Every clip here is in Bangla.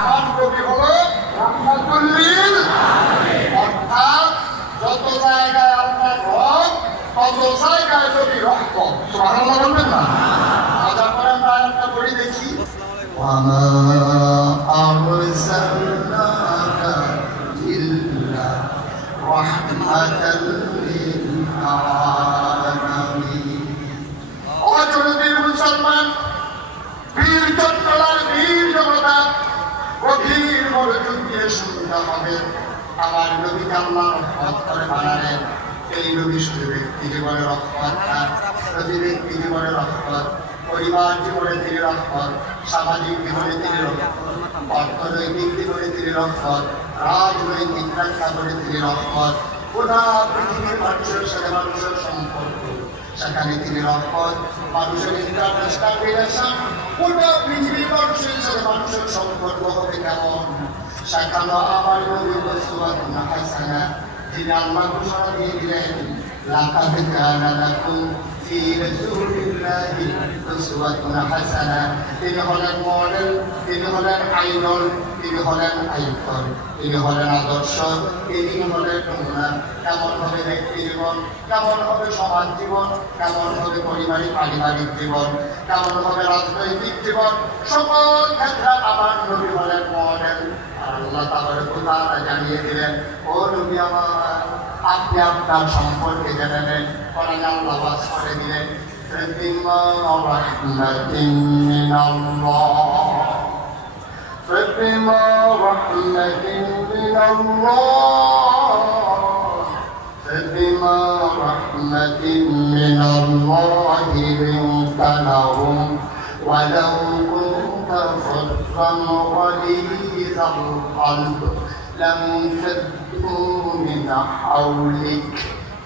আমার নবী হলো রাহমাতুল লিল আলামিন। অর্থাৎ যত জায়গায় আপনার রব তত জায়গায় নবী রহমত। সুবহানাল্লাহ বলবেন না? আজান করে আমরা আয়াতটা পড়ি দেখি। ওয়ামা আরসালনাকা ইল্লা রাহমাতাল লিল আলামিন। ও জনবীর মুসলমান, বীর চট্টলার বীর জনতা, গভীর মনোযোগ দিয়ে শুনতে হবে। আমার নবীকে আল্লাহ রহমত করে বানালেন। এই নবী শুধু ব্যক্তি জীবনে রহমত না, প্রতি ব্যক্তি জীবনে রহমত, পরিবার জীবনে তিনি রহমত, সামাজিক জীবনে তিনি রহমত, অর্থনৈতিক জীবনে তিনি রহমত, রাজনৈতিক প্রেক্ষাপটে তিনি রহমত, গোটা পৃথিবীর মানুষের সাথে মানুষের সম্পর্ক সেখানে তিনি রহমত। মানুষের ইন্টারন্যাশনাল রিলেশন, গোটা পৃথিবীর মানুষের সাথে মানুষের সম্পর্ক হবে কেমন, সেখানে আমার নবী উসওয়াতুন হাসানাহ, যিনি আল্লাহ ঘোষণা দিয়ে দিলেন লাকাদ কানা লাকুম ফি রাসূলিল্লাহি উসওয়াতুন হাসানাহ। তিনি হলেন মডেল, তিনি হলেন আইডল, তিনি হলেন আইকন, তিনি হলেন আদর্শ, তিনি হলেন নমুনা। কেমন হবে ব্যক্তি জীবন, কেমন হবে সমাজ জীবন, কেমন হবে পারিবারিক জীবন, কেমন হবে রাজনৈতিক জীবন, সকল ক্ষেত্রে আমার নবী হলেন মডেল। আল্লাহ তাআলা জানিয়ে দিলেন, ও নবী আমার, আপনি আপনার সম্পর্কে জেনে নেন। কোরআনে আল্লাহ ওয়াজ করে দিলেন, ফাবিমা রাহমাতিন মিনাল্লাহ, ফাবিমা রাহমাতিন মিনাল্লাহ, ফাবিমা রাহমাতিন মিনাল্লাহি লিনতা লাহুম ওয়ালাউ কুনতা ফাযযান গালিযাল কলব لانفضوا من حولك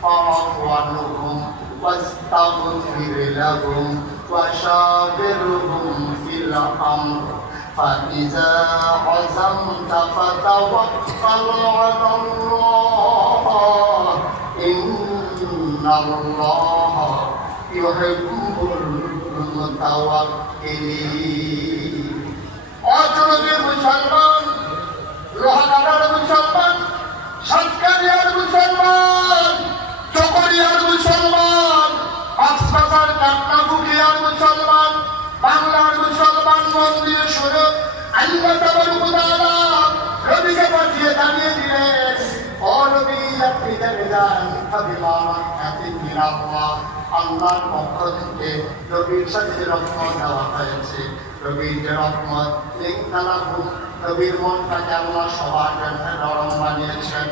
فاعف عنهم واستغفر لهم وشاورهم في الأمر فإذا عزمت فتوكل على الله إن الله يحب المتوكلين. অজনবীর মুসলমান, লোহাগাড়ার মুসলমান, সাতকানিয়ার মুসলমান, চকরিয়ার মুসলমান, কক্সবাজার কাটনাপুকিয়ার মুসলমান, বাংলার মুসলমান, মন দিয়ে শুনে আল্লাহ তাআলা নবীকে পাঠিয়ে জানিয়ে দিলেন, ও নবী, আপনি জেনে যান ফাবিমা রাহমাতিন মিনাল্লাহ, আল্লাহর পক্ষ থেকে নবীর সাথে রহমত দেওয়া হয়েছে। নবীর যে রহমত, লিনতা লাহুম, নবীর মনটাকে আল্লাহ সবার জন্য নরম বানিয়েছেন।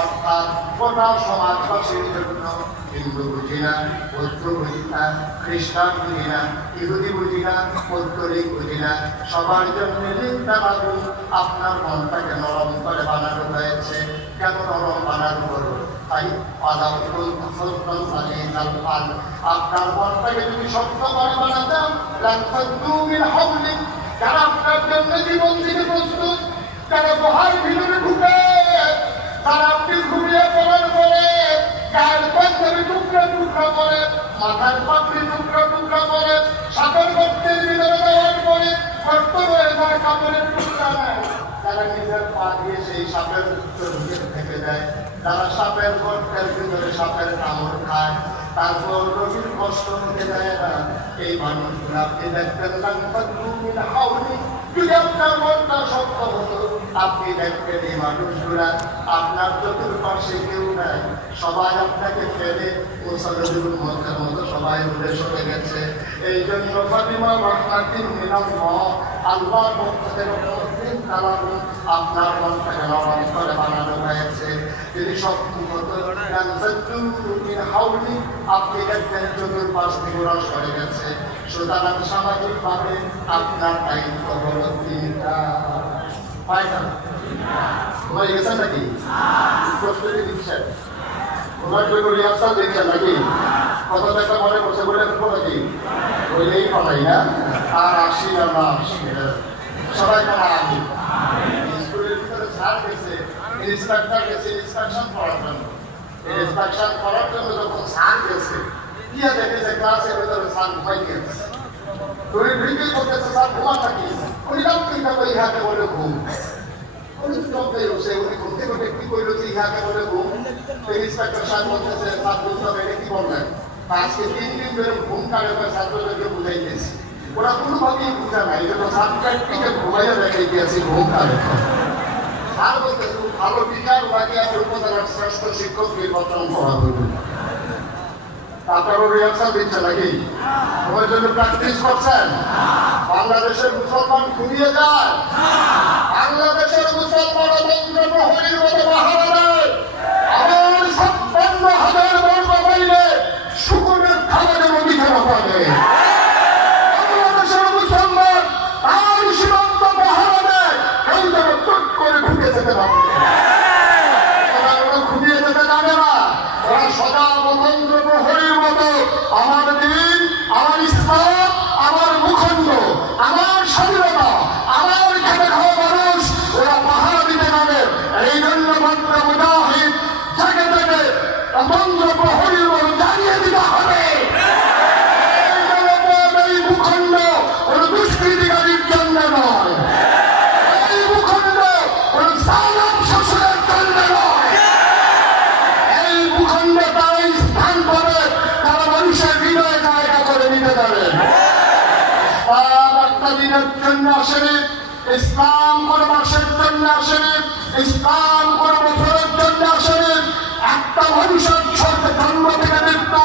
অর্থাৎ গোটা সমাজবাসীর জন্য, হিন্দু বুঝি না, বৌদ্ধ বুঝি না, খ্রিস্টান বুঝি না, ইহুদি বুঝি না, পৌত্তলিক বুঝি না, সবার জন্য লিনতা লাহুম, আপনার মনটাকে নরম করে বানানো হয়েছে। কেন নরম বানানো হলো? তাই আপনার মনটাকে যদি শক্ত করে বানাতাম, যারা আপনার জন্য জীবন দিতে প্রস্তুত, যারা বহার ভিতরে ঢুকে, তারা আপনি ঘুরিয়ে পড়ার পরে গায়ের পাঞ্জাবি টুকরা টুকরা করে, মাথার পাপড়ি টুকরা টুকরা করে, সাপের গর্তের ভিতরে দেওয়ার পরে গর্ত রয়ে যায়, কাপড়ের টুকরা নেয়, তারা নিজের পা দিয়ে সেই সাপের ঢুকে থেকে দেয়, যারা সাপের গর্তের ভিতরে সাপের কামড় খায়, তারপর রোগীর কষ্ট হতে দেয় না, এই মানুষগুলো আপনি দেখতেন না। যদি আপনার মনটা শক্ত হতো, আপনি দেখতেন এই মানুষগুলা আপনার চতুর্পাশে কেউ নাই, সবাই আপনাকে ফেলে মুসাল্লির মতো সবাই উঠে চলে গেছে। এই জন্য ফাতিমা রাহমাতিন মিনাল্লাহ, আল্লাহর পক্ষ থেকে আপনার মনটাকে নরম করে বানানো হয়েছে। যদি শক্ত হতো, আপনি দেখতেন চতুর্পাশ থেকে ওরা সরে গেছে। সুতরাং সামাজিকভাবে আপনার দায়িত্ব হলো তিনটা। কয়টা? হয়ে গেছে নাকি? প্রস্তুতি দিচ্ছেন? ওনার জন্য রিহার্সাল দিচ্ছেন নাকি? কত টাকা মনে করছে বলে নাকি? বললেই পালাই না। আর আসি না, না আসি সবাই কেনা আমি স্কুলের ভিতরে স্যার গেছে, ইন্সপেক্টর গেছে ইন্সপেকশন করার জন্য। ইন্সপেকশন করার জন্য যখন স্যার গেছে, গিয়ে দেখেছে ক্লাসের ভিতরে স্যার ঘুমাই গেছে। তুমি ভিডিও করতেছে, স্যার ঘুমা থাকিয়েছে। উনি রাত্রিটা তো ইহাকে বলে ঘুম। উনি চমকে উঠছে, উনি ঘুম থেকে উঠে কি করলো যে ইহাকে বলে ঘুম? ইন্সপেক্টর সাহেব বলতেছে, সাত বলতে হবে, এটা কি বললেন? আজকে 3 দিন ধরে ঘুম কাটে ছাত্রদেরকে বুঝাই দিয়েছি, ওরা কোনোভাবেই বুঝা নাই, এই জন্য ছাত্রকে ঘুমাইয়া দেখাই দিয়েছি ঘুম কাটে। আর বলতেছে ভালো টিচার ওনাকে আমি উপজেলার শ্রেষ্ঠ শিক্ষক নির্বাচন করা হইল। আপনারও রিহার্সাল দিচ্ছে নাকি? ওই জন্য প্র্যাকটিস করছেন? বাংলাদেশের মুসলমান ঘুমিয়ে যায়, বাংলাদেশের মুসলমান মন্ত্র প্রহরীর মতো পাহারা দেয়। আমার 56,000 বর্গ মাইলে শুকুরের খাবারের অধিকার পাবে। বাংলাদেশের মুসলমান আর সীমান্ত পাহারা দেয়, কেউ যেন টুক করে ঢুকে যেতে পারবে। ওরা ঘুমিয়ে যেতে জানে না, ওরা সদা মন্ত্র প্রহরীর মতো আমার দিন, আমার ইসলাম, আমার ভূখণ্ড, আমার স্বাধীনতা, আমার খেটে খাওয়া মানুষ ওরা পাহারা দিতে পারে। এই জন্য মন্ত্র মুজাহিদ থেকে থেকে মন্ত্র প্রহরীর মতো জানিয়ে দিতে হবে এই ভূখণ্ড কোন দুষ্কৃতিকারীর জন্য নয়, এই ভূখণ্ড কোন সালাম শাসনের জন্য নয়। এই ভূখণ্ড তাই স্থান পাবে তারা মানুষের হৃদয় জায়গা করে নিতে পারে। একটা দিনের জন্য আসেনি, ইসলাম কোন মাসের জন্য আসেনি, ইসলাম কোন বছরের জন্য আসেনি। একটা মানুষের জন্ম থেকে মৃত্যু,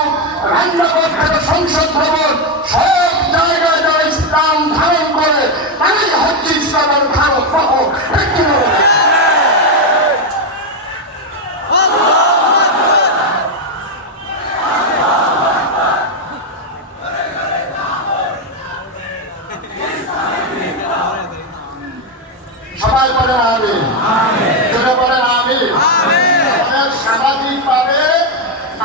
রান্নাঘর থেকে সংসদ ভবন, সব জায়গায় যারা ইসলাম ধারণ করে তারাই হচ্ছে ইসলামের ধারক বাহক। সবাই বলেন আমিন, জোরে বলেন আমিন। সামাজিক ভাবে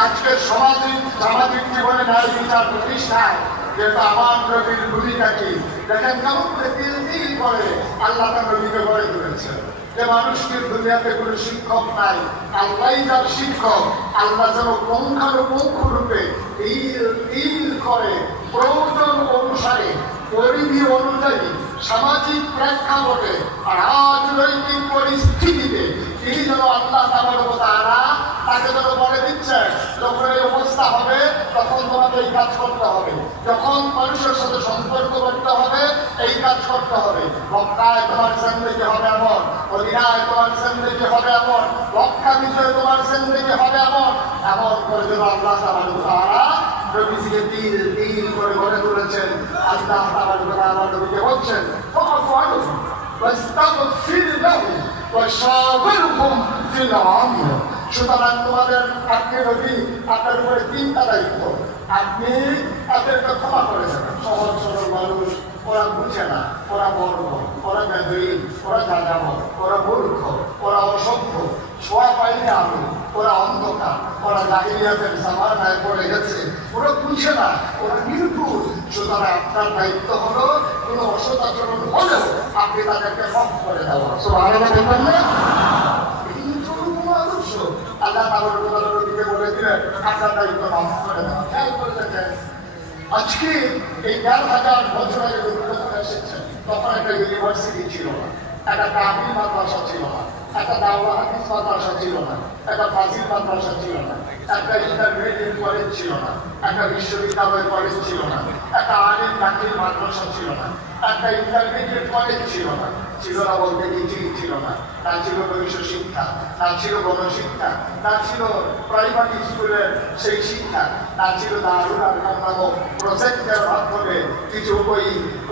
আজকের সামাজিক জীবনে ন্যায় বিচার প্রতিষ্ঠায় যেহেতু আমার নবীর ভূমিকা কি দেখেন, কেমন করে দিল করে আল্লাহ তার নবীকে গড়ে তুলেছে। যে মানুষকে দুনিয়াতে কোনো শিক্ষক নাই, আল্লাহ যার শিক্ষক। আল্লাহ যেন পুঙ্খানুপুঙ্খ রূপে দিল করে প্রয়োজন অনুসারে, পরিধি অনুযায়ী, সামাজিক প্রেক্ষাপটে, রাজনৈতিক পরিস্থিতিতে তিনি যেন আল্লাহ তাআলা তাকে যেন বলে দিচ্ছে, যখন এই অবস্থা হবে তখন তোমাকে এই কাজ করতে হবে, যখন মানুষের সাথে সম্পর্ক করতে হবে এই কাজ করতে হবে। মক্কায় তোমার জিন্দেগি হবে এমন, মদিনায় তোমার জিন্দেগি হবে এমন, মক্কা বিজয়ে তোমার জিন্দেগি হবে এমন, এমন করে যেন আল্লাহ তাআলা নবীজিকে তিল করে গড়ে তুলেছেন। আল্লাহ তাআলা নবীকে বলছেন, সুতরাং তোমাদের আপনি নবী, আপনার উপরে 3টা দায়িত্ব। আপনি তাদেরকে ক্ষমা করে দেবেন। সহজ সরল মানুষ, ওরা বুঝে না, ওরা বর্ণ, ওরা বেদুইন, ওরা যাযাবর, ওরা মূর্খ, ওরা অসভ্য, ছোঁয়া পাইলে আলো, ওরা অন্ধকার, ওরা জাহিলিয়াতের জামানায় পড়ে গেছে, ওরা বুঝে না, ওরা নির্ভুল। সুতরাং আপনার দায়িত্ব হলো কোনো অসদাচরণ হলেও আপনি তাদেরকে মাফ করে দেওয়া। সুবহানাল্লাহ বলবেন না? আল্লাহ তাআলা নবীকে বলে দিলেন আপনার দায়িত্ব মাফ করে দেওয়া। খেয়াল করে দেখেন, আজকে এই ১,৫০০ বছর আগে রবীন্দ্রনাথ এসেছেন, তখন একটা ইউনিভার্সিটি ছিল না, একটা কামিল মাদ্রাসা ছিল না, একটা দাওয়া হাদিস মাদ্রাসা ছিল না, একটা ফাজিল মাদ্রাসা ছিল না, একটা ইন্টারমিডিয়েট কলেজ ছিল না, একটা বিশ্ববিদ্যালয় কলেজ ছিল না, একটা আলিম দাখিল মাদ্রাসা ছিল না, একটা ইন্টারমিডিয়েট কলেজ ছিল না। ছিল না বলতে কিছুই ছিল না। না ছিল বৈশ্য শিক্ষা, না ছিল গণশিক্ষা, না ছিল প্রাইমারি স্কুলের সেই শিক্ষা, না ছিল দারুল আরকাম নামক প্রজেক্টের মাধ্যমে কিছু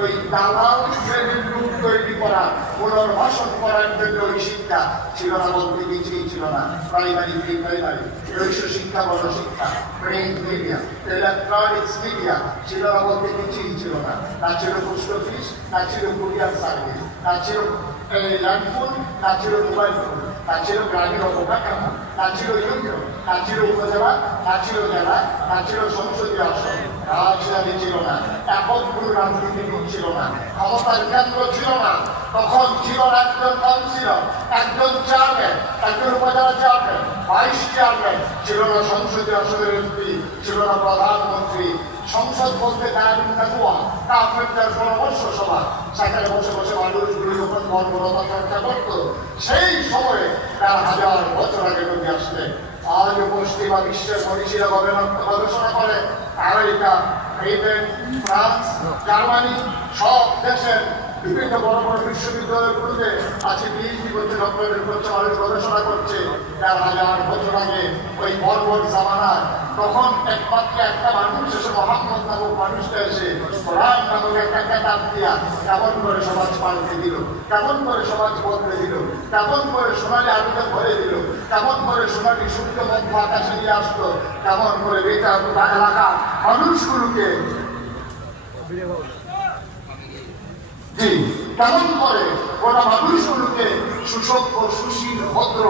ওই দালাল শ্রেণীর রূপ তৈরি করা, পুনর্বাসন করার জন্য ওই শিক্ষা ছিল না বলতে কিছুই ছিল না। প্রাইমারি, প্রি প্রাইমারি, বৈশ্য শিক্ষা, গণশিক্ষা, প্রিন্ট মিডিয়া, ইলেকট্রনিক্স মিডিয়া ছিল না বলতে কিছুই ছিল না। না ছিল পোস্ট অফিস, না ছিল কুরিয়ার সার্ভিস, না ছিল ল্যান্ডফোন, না ছিল মোবাইল ফোন, না ছিল গ্রামীণ অবকাঠামো, না ছিল ইউনিয়ন, না ছিল উপজেলা, না ছিল জেলা, না ছিল সংসদীয় আসন, রাজধানী ছিল না, একক কোনো রাজনীতিবিদ ছিল না, ক্ষমতার কেন্দ্র ছিল না। তখন ছিল একজন কাউন্সিলর, একজন চেয়ারম্যান, একজন উপজেলা চেয়ারম্যান, ভাইস চেয়ারম্যান, ছিল না সংসদীয় আসনের এমপি, ছিল না প্রধানমন্ত্রী। সংসদ বলতে কাফেরদের পরামর্শ সভা, সেখানে বসে বসে মানুষগুলো যখন ধর্মরতা চর্চা করত, সেই সময়ে তার হাজার বছর আগে নবী আসলেন। আজ পশ্চিমা বিশ্বের মনীষীরা গবেষণা করে আমেরিকা, ব্রিটেন, ফ্রান্স, জার্মানি সব দেশের বিভিন্ন বড় বড় বিশ্ববিদ্যালয়গুলোতে আছে পিএইচডি করছে, ডক্টরেট করছে, মানুষ গবেষণা করছে। ৪,০০০ বছর আগে ওই বর্বর জামানায় তখন একমাত্র একটা মানুষ এসে মোহাম্মদ নামক মানুষটা এসে কোরআন নামক একটা কিতাব দিয়া কেমন করে সমাজ পাল্টে দিল, কেমন করে সমাজ বদলে দিল, কেমন করে সোনালী আলুতে ভরে দিল, কেমন করে সোনালী সূর্য মধ্য আকাশে নিয়ে আসলো, কেমন করে বেকার এলাকা মানুষগুলোকে কেমন করে ওরা মানুষগুলোকে সুসভ্য, সুশীল, ভদ্র,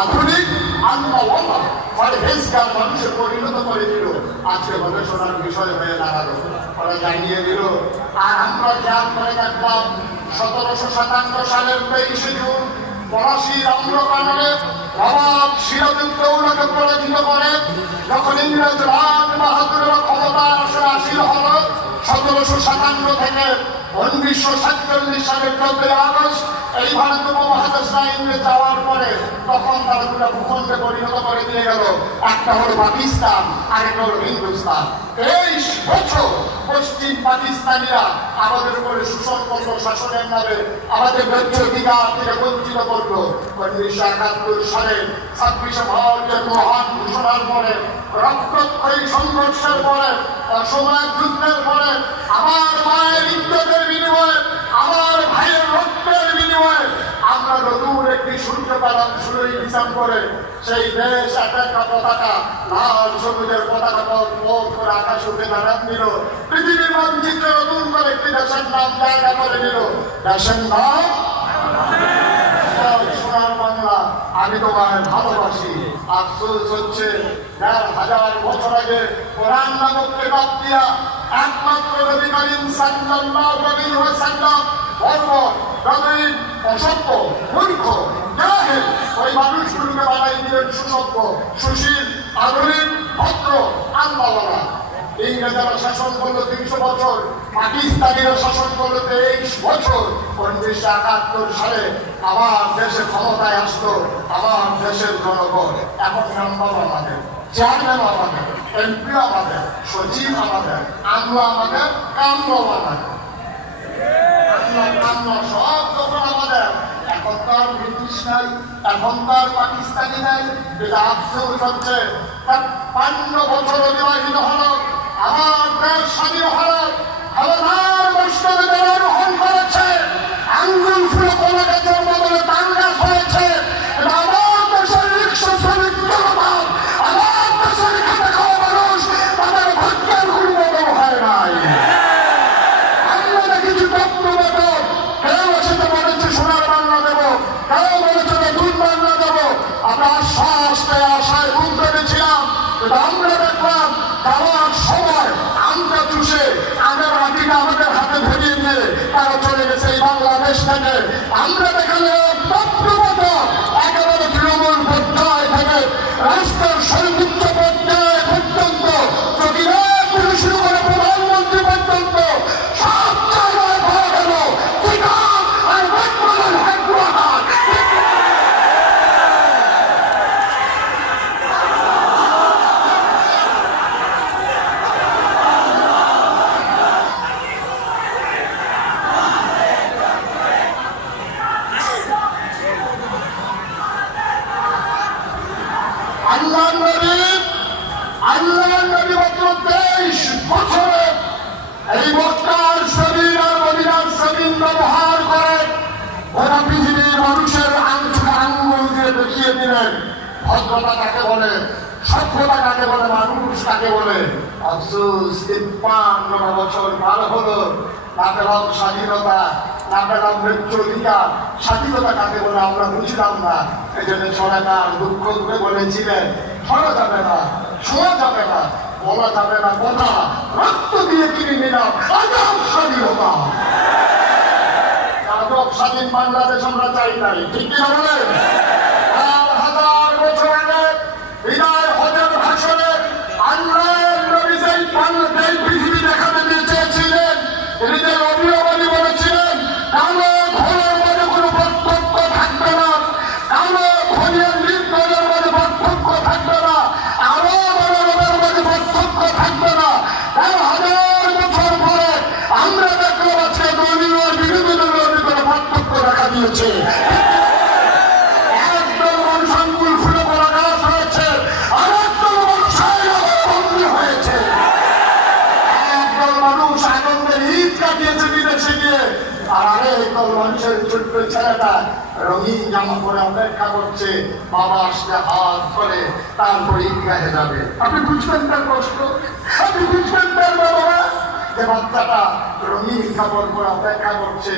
আধুনিক, আল্লাহওয়ালা পরহেজগার মানুষে পরিণত করে দিল। আজকে গবেষণার বিষয় হয়ে দাঁড়ালো, ওরা জানিয়ে দিল। আর আমরা খেয়াল করে দেখলাম ১৭৫৭ সালের ২৩শে জুন ফরাসির আম্রকাননে নবাব সিরাজউদ্দৌলাকে পরাজিত করে যখন ইংরেজ রাজ বাহাদুরের ক্ষমতা আসীন হল ১৭৫৭ থেকে ১৯৪৭ সালের ১৪ আগস্ট এই ভারত উপমহাদেশ ইংরেজ যাওয়ার পরে তখন তারা দুটা ভূখণ্ডে পরিণত করে দিয়ে গেল। একটা হলো পাকিস্তান, আরেকটা হলো হিন্দুস্তান। ২৩ বছর পশ্চিম পাকিস্তানিরা আমাদের উপরে শোষণ করলো, শাসনের নামে আমাদের ন্যায্য অধিকার থেকে বঞ্চিত করলো। ১৯৭১ সালে ২৬শে মার্চের মহান ঘোষণার পরে, রক্তক্ষয়ী সংঘর্ষের পরে, অসহায় যুদ্ধের পরে, আমার মায়ের ইজ্জতের বিনিময়ে, আমার ভাইয়ের রক্তের বিনিময়ে আমরা নতুন একটি সূর্য পেলাম ১৬ই ডিসেম্বরে। সেই দেশ একটা পতাকা, লাল সবুজের পতাকা পথ করে আকাশে উঠে দাঁড়ান দিল। পৃথিবীর মানচিত্রে নতুন করে একটি দেশের নাম জায়গা করে দিল। দেশের নাম সোনার বাংলা। আমি তোমায় ভালোবাসি। আফসোস হচ্ছে ১,৫০০ বছর আগে কোরআন নামক কিতাব দিয়া একমাত্র নবী করিম সাল্লাল্লাহু আলাইহি ওয়াসাল্লাম অসভ্য, মূর্খ, জাহেল ওই মানুষগুলোকে বানাই দিলেন সুসভ্য, সুশীল, আধুনিক, ভদ্র, আল্লাহওয়ালা। ইংরেজরা শাসন করলো ৩০০ বছর, পাকিস্তানিরা শাসন করলো ২৩ বছর। ১৯৭১ সালে আমার দেশে ক্ষমতায় আসলো আমার দেশের জনগণ। এখন মেম্বার আমাদের, চেয়ারম্যান আমাদের, এমপি আমাদের, সচিব আমাদের, আমলা আমাদের, কামরাও আমাদের, সব যখন আমাদের। এখন তো আর ব্রিটিশ নাই, এখন তো আর পাকিস্তানি নাই। এটা আফসোস হচ্ছে ৫৫ বছর অতিবাহিত হলো, আমার দেশ স্বাধীন হলো। হাওলাদার বৈষ্ণবে যারা গ্রহণ করেছে, আঙ্গুল ফুলে কলা গাছের বদলে তাল গাছ হয়েছে। এটা আমার দেশের রিক্সা শ্রমিক জনতা, আমার দেশের খেতে খাওয়া মানুষ, তাদের ভাগ্যের কোনো বদল হয় নাই। আমরা দেখেছি তত্ত্বগত, কেউ সেটা বলেছে সোনার বাংলা দেবো, কেউ বলেছে নতুন বাংলা দেবো। আমরা আশ্বাস পেয়ে আশায় ঘুম পেরেছিলাম। আমরা দেখলাম খাওয়ার সময় আমরা চুষে আগের মাটিটা আমাদের হাতে ধরিয়ে দিয়ে তারা চলে গেছে এই বাংলাদেশ থেকে। আমরা দেখালাম তত্ত্বগত একেবারে তৃণমূল পর্যায় থেকে রাষ্ট্রের সর্বোচ্চ পর্যায় পর্যন্ত, প্রতিরোধ থেকে শুরু করে প্রধানমন্ত্রী পর্যন্ত সব জায়গায় পাওয়া গেল আর বর্তমানের হেডকোয়ার্টার। আল্লাহ নবী মাত্র ২৩ বছরে এই মক্কার জমিন আর মদিনার জমিন ব্যবহার করে ওরা পৃথিবীর মানুষের আঙ্গুল দিয়ে দেখিয়ে দিলেন ভদ্রতা কাকে বলে, সভ্যতা কাকে বলে, মানুষ কাকে বলে। আফসোস ৫৫ বছর পার হলো, না পেলাম স্বাধীনতা, না পেলাম ন্যায্য অধিকার। স্বাধীনতা কাকে বলে আমরা বুঝলাম না। এই জন্য সরকার দুঃখ করে বলেছিলেন ছড়া যাবে না, ছোঁয়া যাবে না, বলা যাবে না কথা, রক্ত দিয়ে কিনে নিলাম আজব স্বাধীনতা। আজব স্বাধীন বাংলাদেশ আমরা চাই নাই, ঠিক কিনা বলেন? ১,০০০ বছর আগে বিদায় হজের ভাষণে আল্লাহ নবী যেই অবিরবাদী বলেছিলেন কালো ঘোড়ার মাঝে কোনো পার্থক্য থাকবে না, কালো ঘোড়ার নির্দলের মাঝে পার্থক্য থাকবে না, আরো মানবের মাঝে পার্থক্য থাকবে না। 1000 বছর পরে আমরা দেখলাম আজকে দলীয় বিরোধীদের মধ্যে কোনো পার্থক্য দেখা দিয়েছে। একদল মানুষ আঙ্গুল ফুলে পড়া গাছ হয়েছে, আর একদল মানুষ বন্দী হয়েছে। একদল মানুষ আনন্দের ঈদ কাটিয়েছে বিদেশে গিয়ে, আর আরেকদল মানুষের ছোট্ট ছেলেটা রঙিন জামা পরে অপেক্ষা করছে বাবা আসলে হাত ধরে তারপর ঈদগাহে যাবে। আপনি বুঝবেন তার কষ্ট, আপনি বুঝবেন তার বাবা যে বাচ্চাটা রঙিন কাপড় পরে অপেক্ষা করছে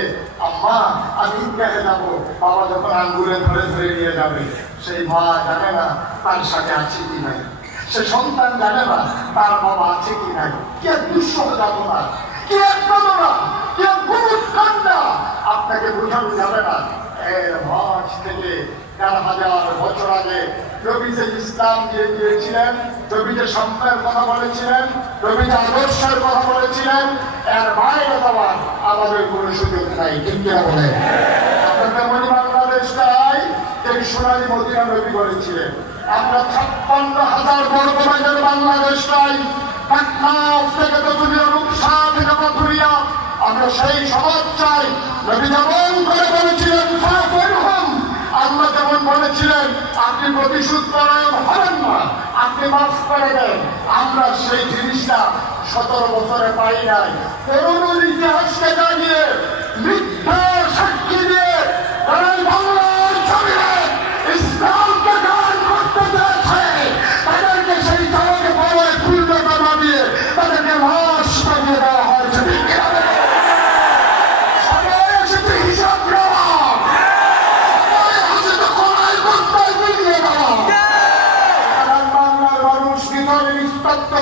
আম্মা আমি ঈদগাহে যাবো। বাবা যখন আঙ্গুলে ধরে ধরে নিয়ে যাবে, সেই মা জানে না তার সাথে আছে কি নাই, সে সন্তান জানে না তার বাবা আছে কি নাই। কে দুঃসহ যাবো না, কে একদমরা, কে বহুত ঠান্ডা আপনাকে বোঝানো যাবে না। মাস থেকে 1000 বছর আগে নবী যে ইসলাম দিয়ে দিয়েছিলেন, নবী যে সম্পদের কথা বলেছিলেন, নবী যে আদর্শের কথা বলেছিলেন, এর বাইরে যাওয়ার আমাদের কোনো সুযোগ নাই। ঠিক কিনা বলে? আপনাদের মনে বাংলাদেশটাই যে সোনালী মদিনা নবী বলেছিলেন। আমরা 56,000 বর্গ মাইলের বাংলাদেশটাই থেকে দক্ষিণের রূপসা থেকে পাথুরিয়া, আমরা সেই সমাজ চাই। নবী যেমন করে বলেছিলেন আল্লাহ যেমন বলেছিলেন আপনি প্রতিশোধ পরায়ণ হবেন না, আপনি মাফ করে দেন। আমরা সেই জিনিসটা 17 বছরে পাই নাই। করোনার ইতিহাসকে জানিয়ে মিথ্যা সাক্ষী দিয়ে বাংলার জমিনে ইসলামকে গান করতে চেয়েছে, তাদেরকে সেই জায়গাকে বড় পূর্ণতা না দিয়ে তাদেরকে লাশ বানিয়ে দেওয়া হয়েছে।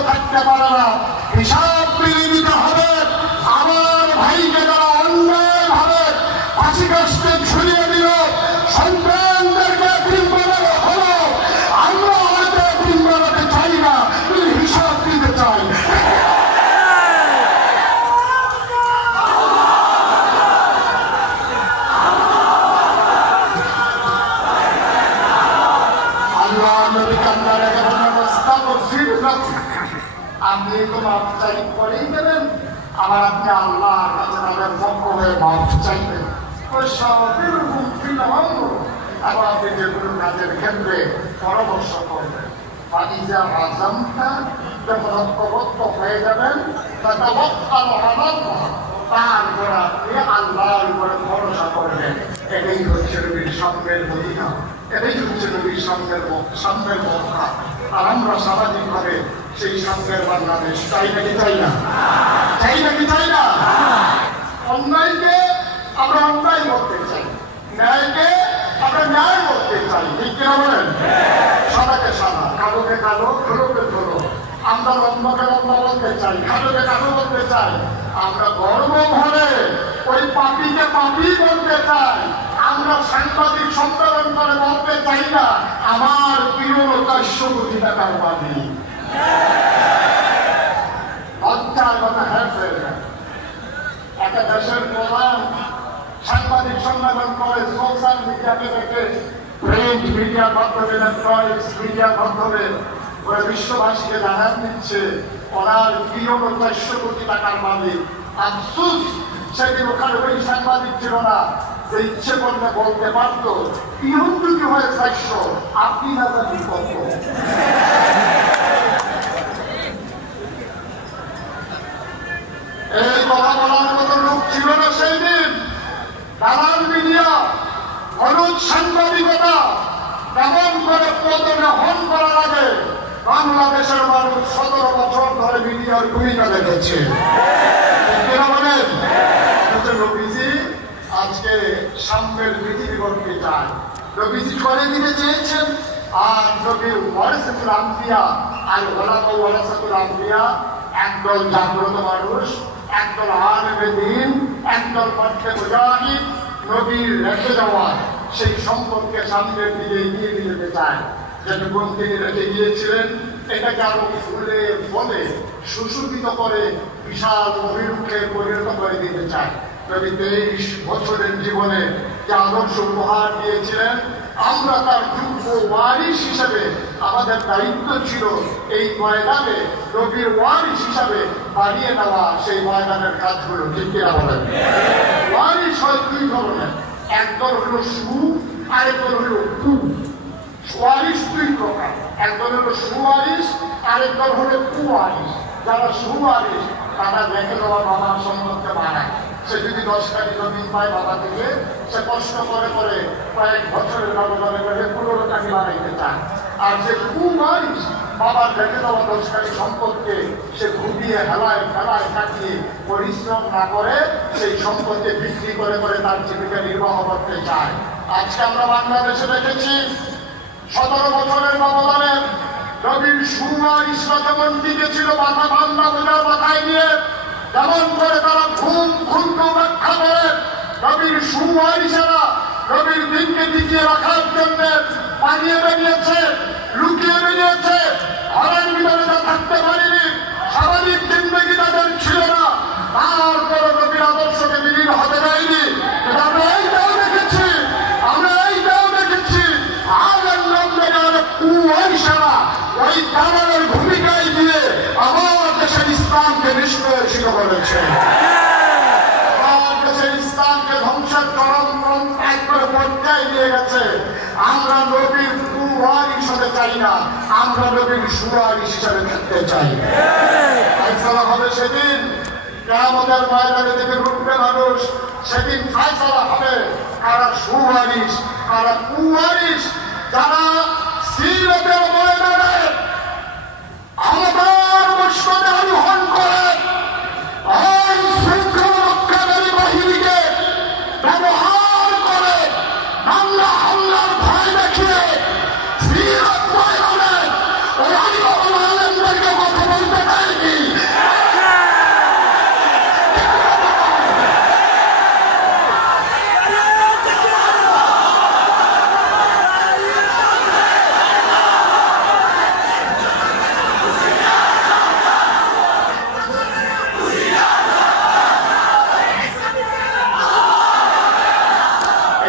থাকতে পারে না, হিসাব মিলিয়ে দিতে হবে। আমার ভাইকে যারা অন্যায় ভাবে ফাঁসি কাস্টে ঝুলিয়ে দিল, সন্তানদেরকে দিন বেলানো হলো, আমরা হয়তো দিন বেলাতে চাই না, কিন্তু হিসাব দিতে চাই। আল্লাহ নবী কান্নার একটা ব্যবস্থা করছি, আপনি তো মাফ চাই করেই দেবেন, আবার আপনি আল্লাহর কাছে তাদের পক্ষ হয়ে মাফ চাইবেন। আবার আপনি যে কোনো কাজের ক্ষেত্রে পরামর্শ করবেন। যখন ঐক্যবদ্ধ হয়ে যাবেন তারপর আপনি আল্লাহর উপরে ভরসা করবেন। এটাই হচ্ছে নবীর সামনের মদিনা, এটাই হচ্ছে নবীর সামনের মক্কা। আর আমরা সামাজিকভাবে সেই সামনের বাংলাদেশ চাই নাকি চাই না? চাই নাকি চাই না? অন্যায়কে আমরা অন্যায় করতে চাই, ন্যায়কে আমরা ন্যায় করতে চাই। ঠিক কিনা বলেন? সাদাকে সাদা, কালোকে কালো, ধুলোকে ধুলো। আমরা লম্বাকে লম্বা বলতে চাই, খাটোকে কালো বলতে চাই। আমরা গর্ব ভরে ওই পাপিকে পাপি বলতে চাই। আমরা সাংবাদিক সম্মেলন করে বলতে চাই না আমার প্রিয় 400 কোটি টাকার পাবি। লজ্জার কথা হয়েছে। একটা দেশের প্রধান সাংবাদিক সম্মেলন করে সোশ্যাল মিডিয়াকে দেখে, প্রিন্ট মিডিয়ার মাধ্যমে, ইলেকট্রনিক্স মিডিয়ার মাধ্যমে ওরা বিশ্ববাসীকে জানান দিচ্ছে ওনার প্রিয় 400 কোটি টাকার মালিক। আফসোস সেদিন ওখানে ওই সাংবাদিক ছিল না যে ইচ্ছে করলে বলতে পারতো ইহুদি হয়ে 400, আপনি না জানি কত। এই কথা বলার মতো লোক ছিল না সেই দিন। দালাল মিডিয়া, হলুদ সাংবাদিকতা কেমন করে পদগ্রহণ করা লাগে বাংলাদেশের মানুষ 17 বছর ধরে মিডিয়ার ভূমিকা দেখেছে। বলেন নবীজি আজকে সামনের পৃথিবী করতে চায়, নবীজি করে দিতে চেয়েছেন। আর নবীর ওয়ারাসাতুল আম্বিয়া আর ওয়ারাসাতুল আম্বিয়া একদল জাগ্রত মানুষ, একদল আলেমে দ্বীন, একদল পথে মুজাহিদ নবীর রেখে যাওয়া সেই সম্পর্কে সামনের দিকে এগিয়ে নিয়ে যেতে চায়। যেটুকুন তিনি রেখে গিয়েছিলেন এটাকে আরো ফুলে ফলে সুশোভিত করে বিশাল অভিরুখে পরিণত করে দিতে চায়। নবী 23 বছরের জীবনে যে আদর্শ উপহার দিয়েছিলেন, আমরা তার যোগ্য ওয়ারিস হিসেবে আমাদের দায়িত্ব ছিল এই ময়দানে নবীর ওয়ারিস হিসাবে বাড়িয়ে নেওয়া সেই ময়দানের কাজগুলো। ঠিক কিনা বলেন? ওয়ারিস হয় দুই ধরনের, একদল হলো সু, আরেকদল হলো কু। ওয়ারিস দুই প্রকার, একদল হলো সুওয়ারিস, আরেকদল হলো কুওয়ারিস। যারা সুওয়ারিস তারা রেখে দেওয়া বাবার সম্পর্কে বাড়ায়। সে যদি 10 টাকা জমি পায় বাবা থেকে, সে কষ্ট করে করে কয়েক বছরের ব্যবধানে 15 টাকা বাড়াইতে চায়। আর যে কুওয়ারিস বাবার রেখে দেওয়া 10 টাকা সম্পদকে সে ঘুরিয়ে হেলায় ফেলায় কাটিয়ে পরিশ্রম না করে সেই সম্পদকে বিক্রি করে করে তার জীবিকা নির্বাহ করতে চায়। আজকে আমরা বাংলাদেশে দেখেছি 17 বছরের ব্যবধানে নবীর সুওয়ারিসরা যেমন টিকেছিল মাথা বান্ধা বোঝার মাথায় নিয়ে, যেমন করে তারা ঘুম ক্ষুণ্ণ ব্যাখ্যা করে নবীর সুওয়ারিসেরা নবীর দিনকে টিকিয়ে রাখার জন্য পালিয়ে বেরিয়েছে, লুকিয়ে বেরিয়েছে, ঘরের ভিতরে যা থাকতে পারেনি, স্বাভাবিক জিন্দগি তাদের ছিল না, তারপরে নবীর আদর্শকে বিলীন হতে দেয়নি। আমরা এইটাও দেখেছি, আমরা এইটাও দেখেছি আগের নম্বরের কুওয়ারিসেরা ওই দালালের ভূমিকায় দিয়ে আমার দেশের ইসলামকে নিষ্ক্রিয় করেছে, আমার দেশের ইসলামকে ধ্বংসের চরম করে পর্যায়ে নিয়ে গেছে। আমরা নবীর কুওয়ারিস হতে চাই না, আমরা নবীর সুওয়ারিস হিসাবে থাকতে চাই। ফায়সালা হবে সেদিন, কিয়ামতের ময়দানে থেকে উঠবে মানুষ, সেদিন ফায়সালা হবে কারা সুওয়ারিস কারা কুওয়ারিস। যারা সিরাতের ময়দানে আমাদের মসজিদে আরোহণ করে আইন শৃঙ্খলা রক্ষাকারী বাহিনীকে ব্যবহার করে হামলা হামলার ভয় দেখিয়ে সিরাত ময়দানে ওই আলেমদেরকে কথা বলতে দেয়নি।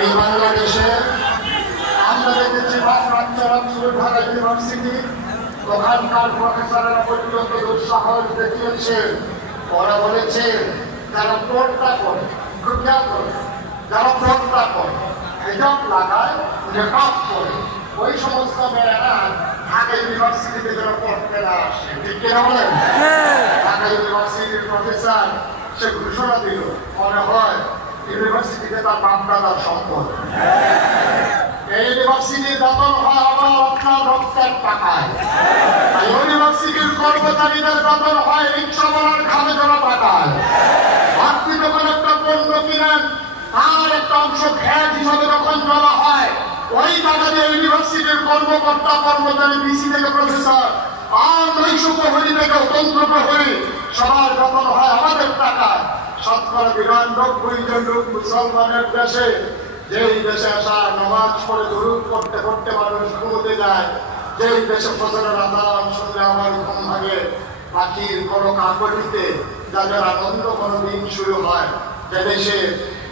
এই বাংলাদেশে আমরা দেখেছি ঢাকা ইউনিভার্সিটি, ওখানকার প্রফেসররা পর্যন্ত দুঃসাহস দেখিয়েছে। ওরা বলেছে যারা পর্দা করে, খেয়াল করে, যারা পর্দা করে, হিজাব লাগায়, মেকআপ করে, ওই সমস্ত মেয়েরা ঢাকা ইউনিভার্সিটিতে যারা পড়তে না আসে। ঠিক কিনা বলেন? ঢাকা ইউনিভার্সিটির প্রফেসর সে ঘোষণা দিল, মনে হয় ইউনিভার্সিটিতে তার বাপ দাদার সম্পদ। এই ইউনিভার্সিটির বেতন হয় আবার আপনার রক্তের টাকায়, ইউনিভার্সিটির কর্মচারীদের বেতন হয় রিক্সাওয়ালার ঘামে জমা টাকায়। আপনি যখন একটা পণ্য কিনেন তার একটা অংশ ভ্যাট হিসাবে যখন জমা হয়, ওই টাকা দিয়ে ইউনিভার্সিটির কর্মকর্তা কর্মচারী বিসি থেকে প্রফেসর আর নৈশ প্রহরী থেকে তন্ত্র প্রহরী সবার বেতন হয় আমাদের টাকায়। শতকরা ৯২ জন লোক মুসলমানের দেশে, যেই দেশে আসা নামাজ পড়ে দরুদ করতে করতে মানুষ ঘুমোতে যায়, যেই দেশে ফজরের আযান শুনলে আমার ঘুম ভাঙে, পাখির কোনো কাকলিতে যাদের আনন্দ কোনোদিন শুরু হয়, যে দেশে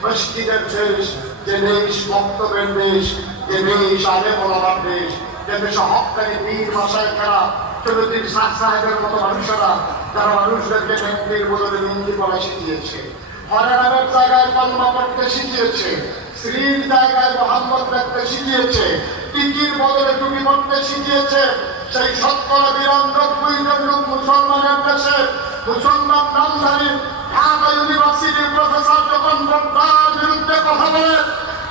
মসজিদের দেশ, যে দেশ বক্তব্যের দেশ, যে দেশ আলেম ওলামার দেশ, যে দেশে হক্কানি পীর মাশায়েখরা চৌধুরী শাহ সাহেবের মতো মানুষেরা যারা মানুষদেরকে ন্যায়ের বদলে লুঙ্গি পরা শিখিয়েছে, হরে নামের জায়গায় কলমা পড়তে শিখিয়েছে, শ্রীর জায়গায় মোহাম্মদ রাখতে শিখিয়েছে, টিকির বদলে টুপি পড়তে শিখিয়েছে, সেই শতকরা ৯২ জন লোক মুসলমানের দেশে মুসলমান নামধারী ঢাকা ইউনিভার্সিটির প্রফেসর যখন বক্তার বিরুদ্ধে কথা বলে,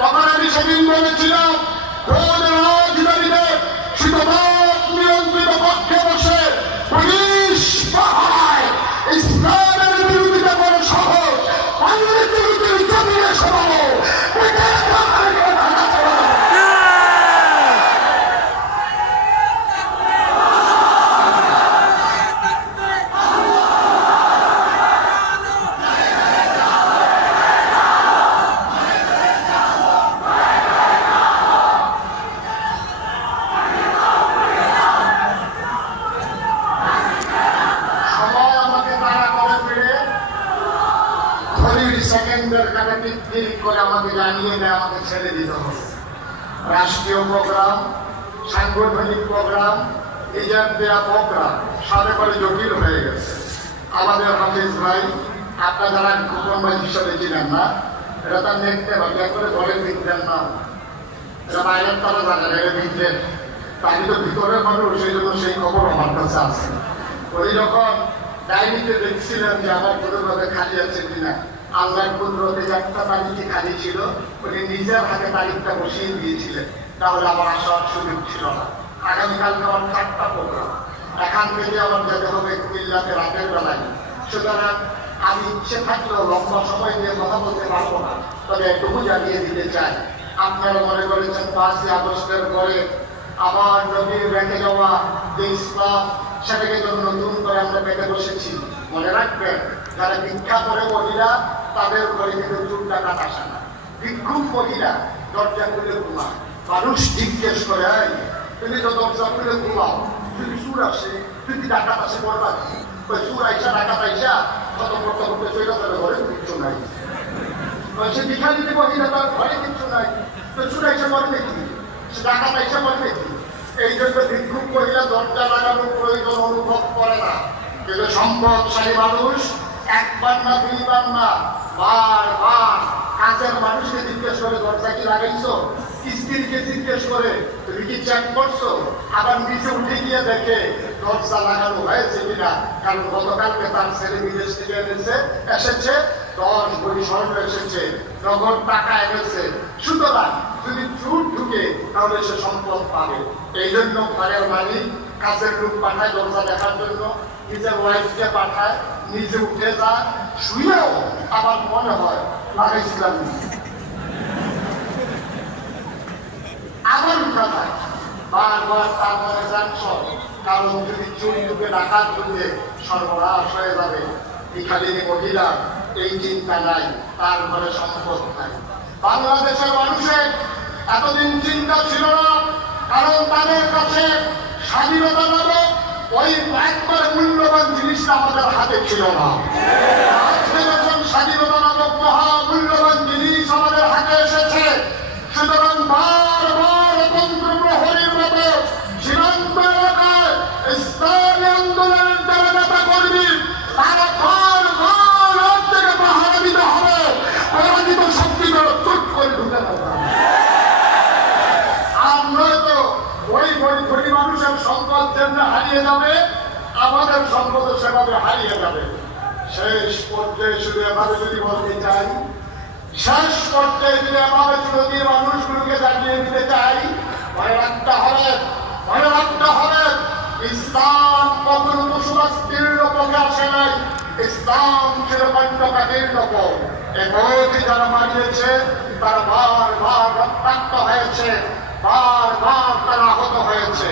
তখন আমি সেদিন বলেছিলাম কোন রাজধানীতে শীতবাদ নিয়ন্ত্রিত পক্ষে বসে পুলিশ পাহারায় ইসলামের বিরোধিতা করে সহজ রাজনীতির জমিয়ে সরাবো। ক্লিক করে আমাকে জানিয়ে দেয় আমাকে ছেড়ে দিতে হবে। রাষ্ট্রীয় প্রোগ্রাম, সাংগঠনিক প্রোগ্রাম, ইজার দেওয়া প্রোগ্রাম সাথে করে জটিল হয়ে গেছে। আমাদের হাফিজ ভাই, আপনার যারা গোপন ভাই হিসাবে ছিলেন না, এটা তার দেখতে পাবে করে ঘরে দিতেন না, এটা বাইরের তারা জানেন, এটা দিতেন। আমি তো ভিতরের মানুষ, সেই জন্য সেই খবর আমার কাছে আছে। ওই যখন ডায়েরিতে দেখছিলেন যে আমার কোনোভাবে খালি আছে কিনা, আল্লাহর কুদরতে একটা তারিখে খালি ছিল, উনি নিজের হাতে তারিখটা বসিয়ে দিয়েছিলেন, তাহলে আমার আসার সুযোগ ছিল না। আগামীকালকে আমার 4টা প্রোগ্রাম, এখান থেকে আমার যেতে হবে কুমিল্লাতে রাতের বেলায়। সুতরাং আমি ইচ্ছে থাকলেও লম্বা সময় দিয়ে কথা বলতে পারবো না, তবে একটু জানিয়ে দিতে চাই। আপনারা মনে করেছেন 5ই আগস্টের পরে আমার নবীর রেখে যাওয়া যে ইসলাম, সেটাকে যখন নতুন করে আমরা পেতে বসেছি। মনে রাখবেন, যারা ভিক্ষা করে মহিলা, তাদের ঘরে কিন্তু চুল টাকা আসে না। ভিক্ষুক মহিলা দরজা খুলে ঘুমায়, মানুষ জিজ্ঞেস করে, তুমি তো দরজা খুলে ঘুমাও, যদি চুর আসে, যদি ডাকাত আসে, করবা কি? চুর আইসা, ডাকাত আইসা কত করতে করতে চলে যাবে, ঘরে কিচ্ছু নাই। সে ভিখারিতে মহিলা, তার ঘরে কিচ্ছু নাই, তো চুর আইসা করবে কি? সে ডাকাত আইসা করবে কি? এই জন্য ভিক্ষুক মহিলা দরজা লাগানোর প্রয়োজন অনুভব করে না। কিন্তু সম্পদশালী মানুষ একবার না, দুইবার না, বারবার কাছের মানুষকে জিজ্ঞেস করে, দরজা কি লাগাইছো? স্ত্রীকে জিজ্ঞেস করে, তুমি কি চেক করছো? আবার নিচে উঠে গিয়ে দেখে দরজা লাগানো হয়েছে কিনা। কারণ গতকালকে তার ছেলে বিদেশ থেকে এসেছে, 10 ভরি স্বর্ণ এসেছে, নগদ টাকা এনেছে। সুতরাং যদি চুর ঢুকে তাহলে সে সম্পদ পাবে। এই জন্য ঘরের মালিক কাছের লোক পাঠায় দরজা দেখার জন্য, নিজের ওয়াইফকে পাঠায়, নিজে উঠে যায়, শুয়েও আবার মনে হয় লাগাইছিলাম, আবার উঠা যায়, বারবার তার মনে যাচ্ছ। কারণ যদি চুরি ঢুকে ডাকাত ঢুকে সর্বনাশ হয়ে যাবে। ভিখারিনী মহিলা এই চিন্তা নাই, তার ঘরে সম্পদ নাই। বাংলাদেশের মানুষের এতদিন চিন্তা ছিল না, কারণ তাদের কাছে স্বাধীনতা নামক ওই একবার মূল্যবান জিনিসটা আমাদের হাতে ছিল না। আজকে যখন স্বাধীনতা নামক মহামূল্যবান জিনিস আমাদের হাতে এসেছে, সুতরাং বারবার তন্ত্র প্রহরীর মতো সীমান্ত এলাকায় ইসলামী আন্দোলনের যারা নেতা কর্মী, তারা ঘর ঘর থেকে পাহারা দিতে হবে, পরাজিত শক্তিগুলো চুট করে ঢুকে দেবে। আর নয়তো ওই ধনী মানুষের সম্পদ যেমন হারিয়ে যাবে, আমাদের সম্পদ সেভাবে হারিয়ে যাবে। শেষ পর্যায়ে শুধু এভাবে যদি বলতে চাই, শেষ পর্যায়ে যদি এভাবে যদি মানুষগুলোকে জানিয়ে দিতে চাই, মনে রাখতে হবে ইসলাম কখনো বসবাস দীর্ঘপথে আসে নাই, ইসলাম ছিল কণ্ঠকাদীর্ঘপ। এমনকি যারা মারিয়েছে তারা বারবার রক্তাক্ত হয়েছে, বারবার তারা আহত হয়েছে।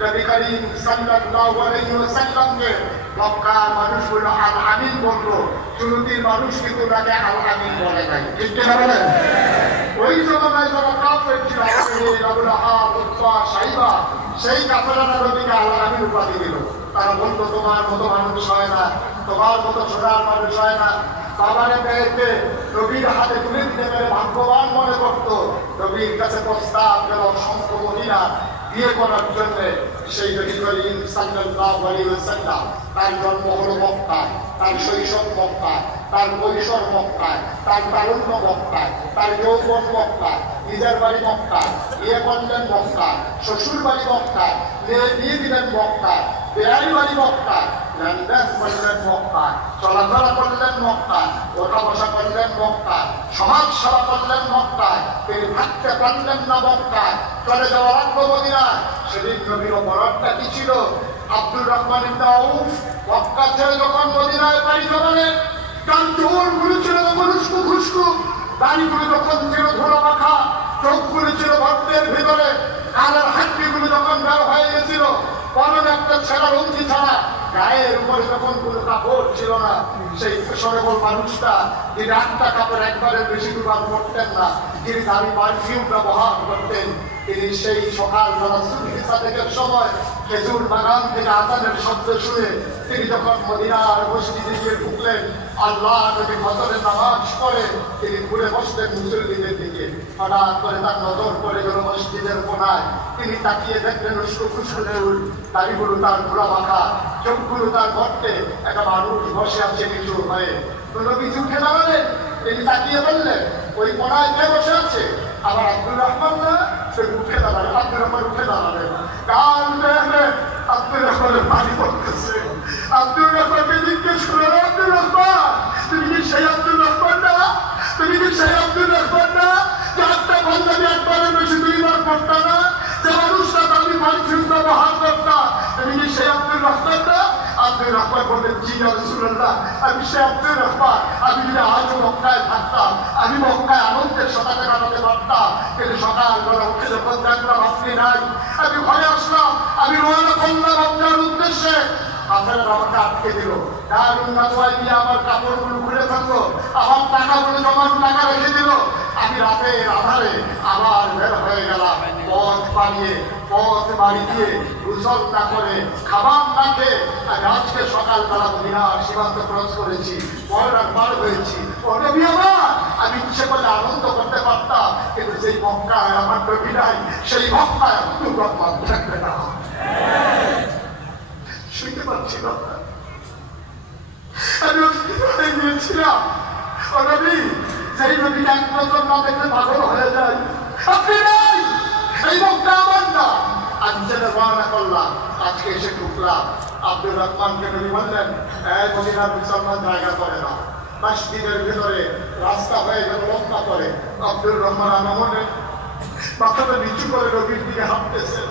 নবী করিম সাল্লাল্লাহু আলাইহি ওয়াসাল্লামকে মক্কার মানুষগুলো আল আমিন বললো, সুন্নতির মানুষ কিন্তু তাকে আল আমিন বলে নাই। ঠিক কিনা বলেন? ওই জমানায় যারা কাফের ছিল, সেই কাফেররা নবীকে আল আমিন উপাধি দিল। তারা বলতো, তোমার মতো মানুষ হয় না, তোমার মতো ছোটার মানুষ হয় না। বাবারে পেয়েছে নবীর হাতে তুলে দিতে পেরে ভাগ্যবান মনে করতো। নবীর কাছে প্রস্তাব গেল অসংখ্য মহিলা বিয়ে করার জন্য। সেই নবী করিম সাল্লাল্লাহু আলাইহি ওয়াসাল্লাম, তার জন্ম হলো মক্কায়, তার শৈশব মক্কায়, তার কৈশোর মক্কায়, তার তারুণ্য মক্কায়, তার যৌবন মক্কায়, নিজের বাড়ি মক্কায়, বিয়ে করলেন মক্কায়, শ্বশুর বাড়ি মক্কায়, বিয়ে দিলেন মক্কায়, বেড়াই বাড়ি মক্কায়, লেনদেন করলেন মক্কায়, চলাফেরা করলেন মক্কায়, ওঠা বসা করলেন মক্কায়, সমাজ সেবা করলেন মক্কায়। তিনি থাকতে পারলেন না মক্কায়, চলে যাওয়ার আগ্রহ মদিনায়। সেদিন নবীর অপরাধটা কি ছিল? আব্দুর রহমান ইবনে আউফ মক্কা ছেড়ে যখন মদিনায় পাড়ি জমালেন, তার চুলগুলো ছিল তখন উস্কো খুস্কো, দাড়িগুলো যখন ছিল ধুলো মাখা, চোখগুলো ছিল গর্তের ভিতরে, কালের হাড্ডিগুলো যখন বের হয়ে গেছিল, পরনে একটা ছেঁড়া লুঙ্গি ছাড়া, গায়ের উপরে যখন কোনো কাপড় ছিল না, সেই সরবল মানুষটা যিনি 8টা কাপড় একবারের বেশি দুবার পরতেন না, যিনি দামি পারফিউম ব্যবহার করতেন, তিনি সেই সকালবেলা সুবহি সাদেকের সময় খেজুর বাগান থেকে আযানের শব্দ শুনে তিনি যখন মদিনার মসজিদে গিয়ে ঢুকলেন, আল্লাহ নবী ফজরের নামাজ পড়ে তিনি ঘুরে বসলেন মুসল্লিদের দিকে। হঠাৎ করে তার নজর পড়ে গেল মসজিদের কোনায়। তিনি তাকিয়ে দেখলেন উস্কো খুস্কো চুল, দাড়িগুলো তার ঘোরা মাথা, চোখগুলো তার গর্তে, একটা মানুষ বসে আছে নিচু হয়ে। নবী উঠে দাঁড়ালেন, তিনি তাকিয়ে বললেন, ওই কোনায় কে বসে আছে? আবার আব্দুর রহমান না? সে উঠে দাঁড়ালেন, আব্দুর রহমান উঠে দাঁড়ালেন, কান দেখলেন আব্দুর রহমানের পানি পড়তেছে। আব্দুর রহমানকে জিজ্ঞেস করলেন, আব্দুর রহমান, তুমি কি সেই আব্দুর রহমান না? তুমি কি সেই আব্দুর রহমান না? চারটা বন্ধবী একবারের বেশি দুইবার পড়তা না? যে মানুষটা দাবি পানির ব্যবহার করতা, তুমি কি সেই আব্দুর রহমান না? আব্দুর রহমান বললেন, জি ইয়া রাসূলুল্লাহ, আমি সেই আব্দুর রহমান। আমি যদি আজও মক্কায় থাকতাম, আমি মক্কায় আনন্দের সাথে কাটাতে পারতাম, কিন্তু সকালবেলা উঠে যখন দেখলাম আপনি নাই, আমি ভয়ে আসলাম, আমি রওনা করলাম আপনার উদ্দেশ্যে। আপনারা আমাকে আটকে দিল, দারুন নাজওয়ায় দিয়ে আমার কাপড়গুলো খুলে থাকলো, আমার টাকাগুলো জমানো টাকা রেখে দিল। আমি রাতের আধারে আবার বের হয়ে গেলাম, পথ বাড়ি দিয়ে গোসল না করে, খাবার না খেয়ে আমি আজকে সকালবেলা মদিনার সীমান্ত ক্রস করেছি, বর্ডার পার হয়েছি। আমি ইচ্ছে করলে আনন্দ করতে পারতাম, কিন্তু সেই মক্কায় আমার নবী নাই, সেই মক্কায় আব্দুর রহমান থাকবে না। শুনতে পাচ্ছি না, আমি অস্তিত্বে গিয়েছিলাম। ও নবী, সেই নবীকে এক নজর না দেখলে পাগল হয়ে যায়। আপনি নাই, এই মক্কা আমার না। আমি যেন রওনা করলাম, আজকে এসে ঢুকলাম। আব্দুর রহমানকে নবী বললেন, মদিনার মুসলমান জায়গা করে না। মসজিদের ভিতরে রাস্তা হয়ে গেল লম্বা করে। আব্দুর রহমান আনমনে মাথাটা নিচু করে নবীর দিকে হাঁটতেছে।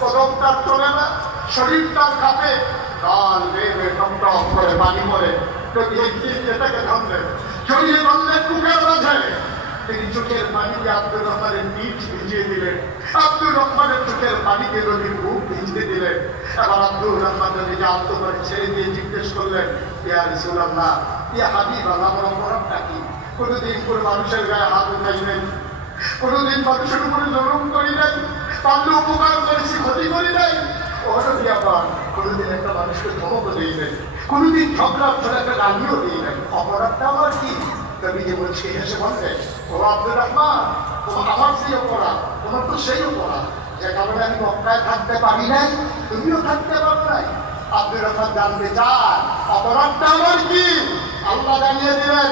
কদমটা চলে না, শরীরটার কাঁপে, কাল বেয়ে টপ টপ করে পানি পড়ে। নবী এটাকে থামলেন, জড়িয়ে ধরলেন বুকের মাঝে। তিনি চোখের পানি দিয়ে আব্দুর রহমানের পিঠ ভিজিয়ে দিলেন, আব্দুর রহমানের চোখের পানি দিয়ে নবীর বুক ভিজিয়ে দিলেন। এবার আব্দুর রহমান নবীকে আত্ম করে ছেড়ে দিয়ে জিজ্ঞেস করলেন, ইয়া রাসূলুল্লাহ, ইয়া হাবিবাল্লাহ, আমার অপরাধটা কি? কোনোদিন কোনো মানুষের গায়ে হাত উঠাই নাই, কোনোদিন মানুষের উপরে জুলুম করি নাই, পারলে উপকার করেছি, ক্ষতি করি নাই। ওহরবি আবার কোনোদিন একটা মানুষকে ধমকও দিই নাই, কোনোদিন ঝগড়ার ছোট একটা গালিও দিই নাই। অপরাধটা আমার কি? নবীজি বলছে, হেসে বলবে, ও আব্দুর রহমান, তোমার আমার সেই অপরাধ, তোমার তো সেই অপরাধ যে কারণে আমি মক্কায় থাকতে পারি নাই, তুমিও থাকতে পারো নাই। আব্দুর রহমান জানতে চান অপরাধটা আমার কি? আল্লাহ জানিয়ে দিলেন,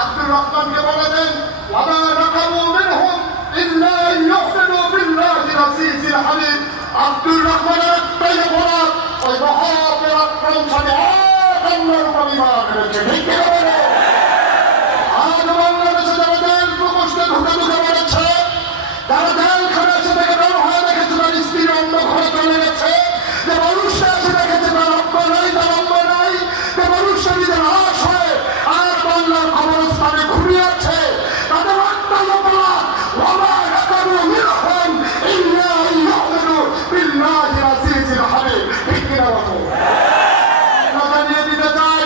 আব্দুর রহমানকে বলে দেন, ওয়ামা নাকামু মিনহুম ইল্লা ইউমিনু বিল্লাহিল আজিজিল হামিদ। আব্দুর রহমানের একটাই অপরাধ, ওই মহাপরাক্রমশালী আল্লাহর উপর ঈমান এনেছে। ঠিক কি বলে? আজ বাংলাদেশে যারা দেশ প্রকোষ্ঠে ঢুকে ঢুকে বেড়েছে, তারা জেলখানা এসে থেকে বের হয়ে দেখেছে তার স্ত্রী অন্য ঘরে চলে গেছে, যে মানুষটা এসে দেখেছে তার অঙ্গ নাই, তার অঙ্গ নাই, যে মানুষটা নিজের লাশ হয়ে আর বাংলার কবরস্থানে ঘুমিয়েছে, তাদের একটাই অপরাধ, ওয়ামা নাকামু মিনহুম ইল্লা ইউমিনু বিল্লাহিল আজিজিল হামিদ। ঠিক কি না বলো? জানিয়ে দিতে চাই,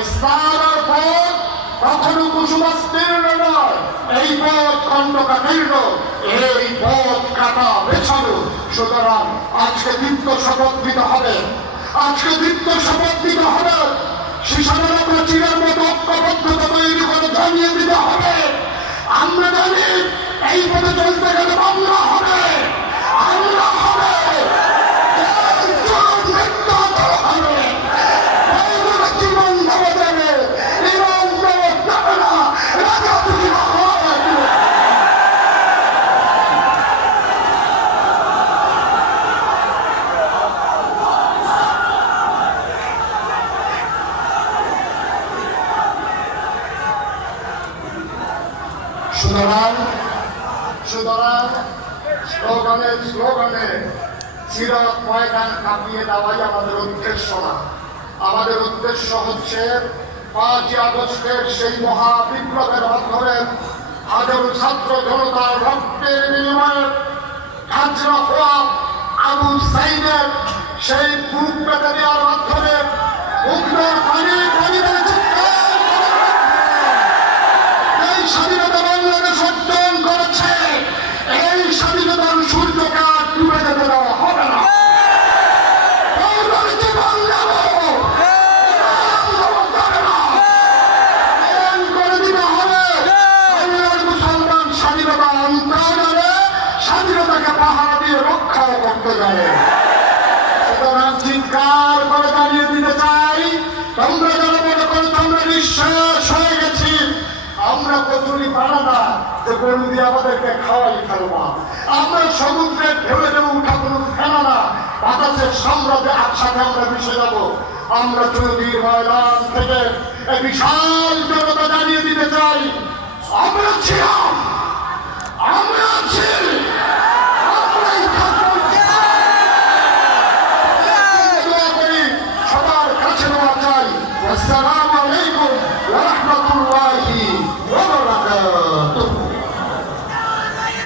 ইসলামের পথ কখনো কুসুমাস্তীর্ণ নয়, এই পথ খণ্ডকাকীর্ণ, এই পথ কাটা বেছানো। সুতরাং আজকে দীপ্ত শপথ দিতে হবে, আজকে দীপ্ত শপথ দিতে হবে, শিশারা প্রাচীরের মতো ঐক্যবদ্ধতা তৈরি করে জানিয়ে দিতে হবে, আমরা জানি এই পথে চলতে গেলে বাংলা হবে, আমরা হবে, জীবন দেবে দেবে, ইমান দেবে যাবে না, রাজা তুমি সুতরাং স্লোগানে সিরাত ময়দান কাঁপিয়ে দেওয়াই আমাদের উদ্দেশ্য না। আমাদের উদ্দেশ্য হচ্ছে 5ই আগস্টের সেই মহাবিপ্লবের মাধ্যমে হাজারো ছাত্র জনতার রক্তের বিনিময়ে হাজরা হওয়া আবু সাইদের সেই বুক পেতে দেওয়ার মাধ্যমে মুগ্ধর পানি এই স্বাধীনতা বাংলাদেশ অর্জন করেছে। এই স্বাধীনতাকে পাহারা দিয়ে রক্ষাও করতে জানে। সুতরাং চিৎকার করে জানিয়ে দিতে চাই, তোমরা যারা মনে করো তোমরা নিঃশ্বাস হয়ে গেছি, আমরা কচুরি পারা না যে গরু দিয়ে আমাদেরকে খাওয়াই ফেলবা। আমরা সমুদ্রের ঢেউয়ে ঢেউ উঠা কোনো ফেলা না, বাতাসের সাম্রাজ্যে একসাথে আমরা মিশে যাব। আমরা চৌধুরীর ময়দান থেকে এই বিশাল জনতা জানিয়ে দিতে চাই, আমরা ছিলাম, আমরা আছি।